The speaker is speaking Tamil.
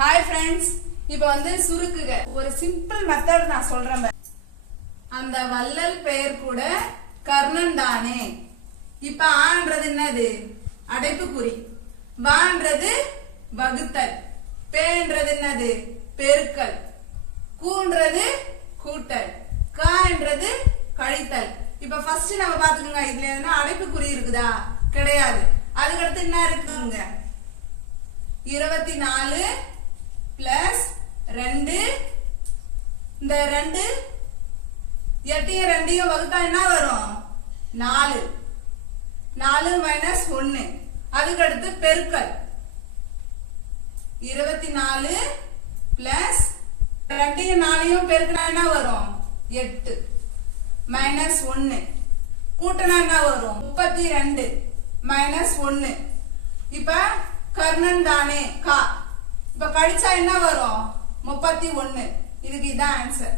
ஹாய் ஃப்ரெண்ட்ஸ், இப்போ சுருக்குக ஒரு சிம்பிள் மெத்தட் நான் சொல்றேன். அந்த வள்ளல் பெயர் கூட கர்ணன் தானே. இப்ப ஆன்றது என்னது? அடைப்புக்குறி. வான்றது வகுத்தல். பேன்றது என்னது? பெருக்கல். கூன்றது கூட்டல். கான்றது கழித்தல். இப்ப ஃபர்ஸ்ட் நம்ம பாத்துக்கோங்க, இதுல எதுனா அடைப்புக்குறி இருக்குதா? கிடையாது. அதுக்கடுத்து என்ன இருக்குங்க? 24 பிளஸ் 2. இந்த 2 8 2 வகுத்தா என்ன வரும்? 4. 4 மைனஸ் 1. அதுக்கடுத்து பெருக்கல். 24 பிளஸ் 2 4 பெருக்கினா என்ன வரும்? 8 மைனஸ் 1. கூட்டினா என்ன வரும்? 32 மைனஸ் 1. இப்ப கர்ணன் தானே கா. இப்ப கழிச்சா என்ன வரும்? 31. இதுக்கு இதான் ஆன்சர்.